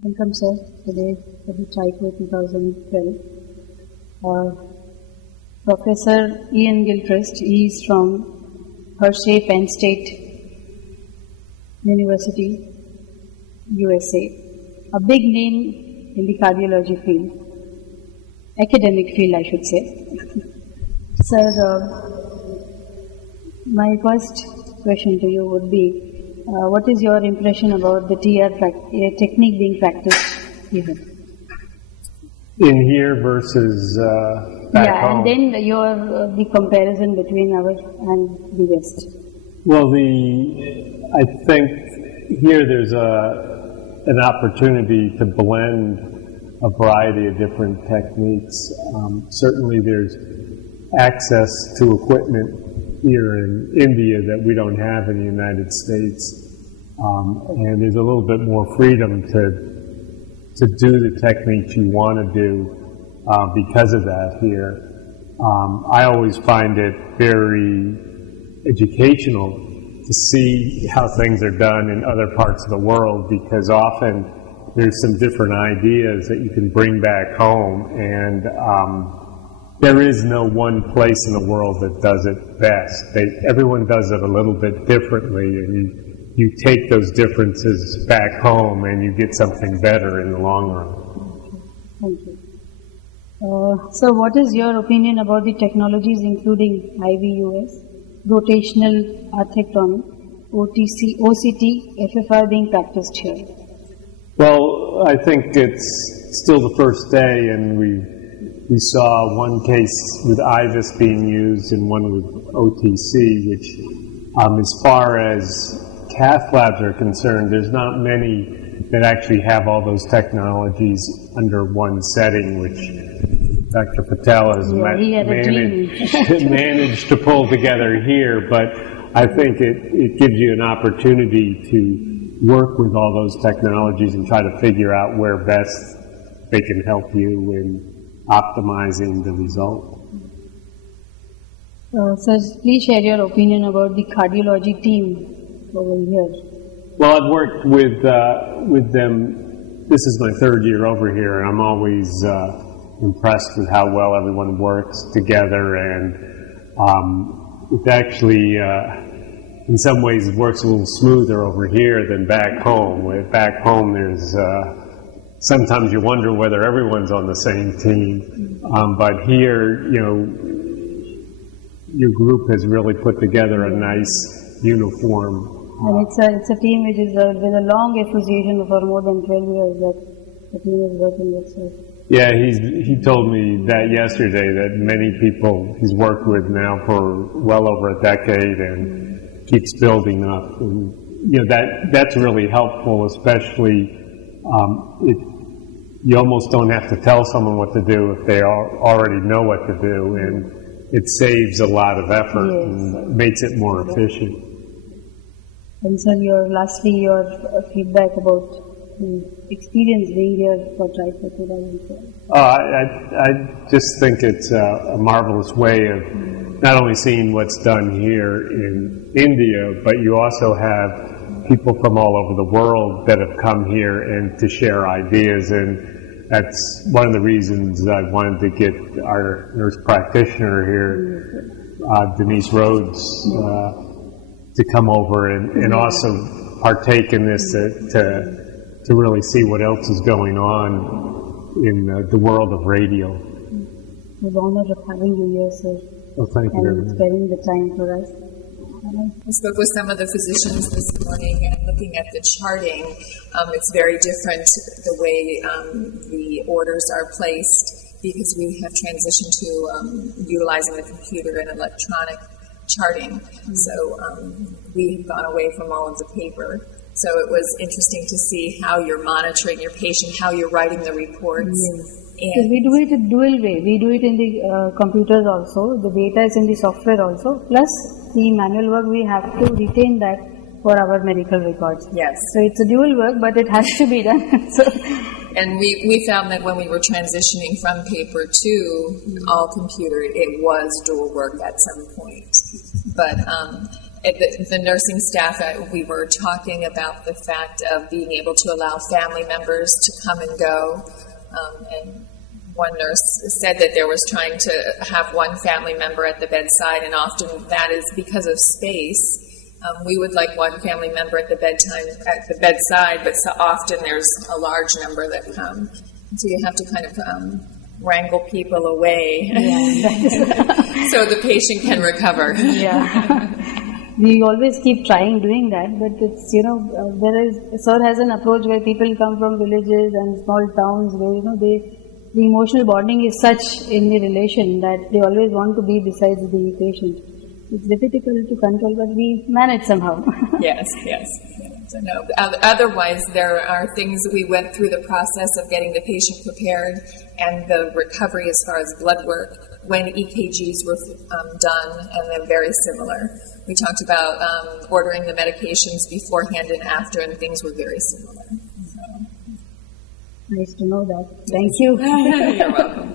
Welcome, sir, today for the TRICO 2012. Professor Ian Gilchrist, he is from Hershey, Penn State University, USA. A big name in the cardiology field, academic field, I should say. Sir, my first question to you would be, what is your impression about the TR technique being practiced here? In here versus back home? Yeah, and then the comparison between ours and the West. Well, I think here there's an opportunity to blend a variety of different techniques. Certainly there's access to equipment here in India that we don't have in the United States. And there's a little bit more freedom to do the techniques you want to do because of that here. I always find it very educational to see how things are done in other parts of the world, because often there's some different ideas that you can bring back home, and there is no one place in the world that does it best. Everyone does it a little bit differently, and you take those differences back home and you get something better in the long run. Thank you. So what is your opinion about the technologies including IVUS, rotational arthrectomy, OCT, FFR being practiced here? Well, I think it's still the first day, and we saw one case with IVUS being used and one with OTC, which as far as cath labs are concerned, there's not many that actually have all those technologies under one setting, which Dr. Patel has managed to pull together here. But I think it gives you an opportunity to work with all those technologies and try to figure out where best they can help you in optimizing the result. Sir, please share your opinion about the cardiology team over here. Well, I've worked with them. This is my third year over here, and I'm always impressed with how well everyone works together, and it actually, in some ways, works a little smoother over here than back home. Back home, there's sometimes you wonder whether everyone's on the same team, but here, your group has really put together a nice uniform. And it's a team which is with a long association for more than 12 years that the team is working with. So. Yeah, he told me that yesterday, that many people he's worked with now for well over a decade and keeps building up. And, that's really helpful, especially you almost don't have to tell someone what to do if they already know what to do, and it saves a lot of effort and makes it more efficient. And sir, lastly, your feedback about the experience being here for TRICO 2012. I just think it's a marvelous way of not only seeing what's done here in India, but you also have people from all over the world that have come here and to share ideas, and that's one of the reasons I wanted to get our nurse practitioner here, Denise Rhodes, to come over and also partake in this to really see what else is going on in the world of radio. It's an honor of having you here, sir. Well, thank you very much. And sparing the time for us. I spoke with some of the physicians this morning, and looking at the charting, it's very different the way the orders are placed, because we have transitioned to utilizing the computer and electronic charting. So we have gone away from all of the paper. So it was interesting to see how you're monitoring your patient, how you're writing the reports. And we do it in dual way. We do it in the computers also. The data is in the software also. Plus the manual work, we have to retain that for our medical records. Yes. So it's a dual work, but it has to be done. And we found that when we were transitioning from paper to all computer, it was dual work at some point. But the nursing staff, we were talking about the fact of being able to allow family members to come and go. And one nurse said that there was trying to have one family member at the bedside, and often that is because of space. We would like one family member at the bedside, but so often there's a large number that come. So you have to kind of wrangle people away so the patient can recover. Yeah. We always keep trying doing that, but it's, Sir has an approach where people come from villages and small towns where, the emotional bonding is such in the relation that they always want to be besides the patient. It's difficult to control, but we manage somehow. Yes. So no. Otherwise, there are things we went through the process of getting the patient prepared and the recovery as far as blood work when EKGs were done, and they're very similar. We talked about ordering the medications beforehand and after, and things were very similar. So. Nice to know that. Thank you. You're welcome.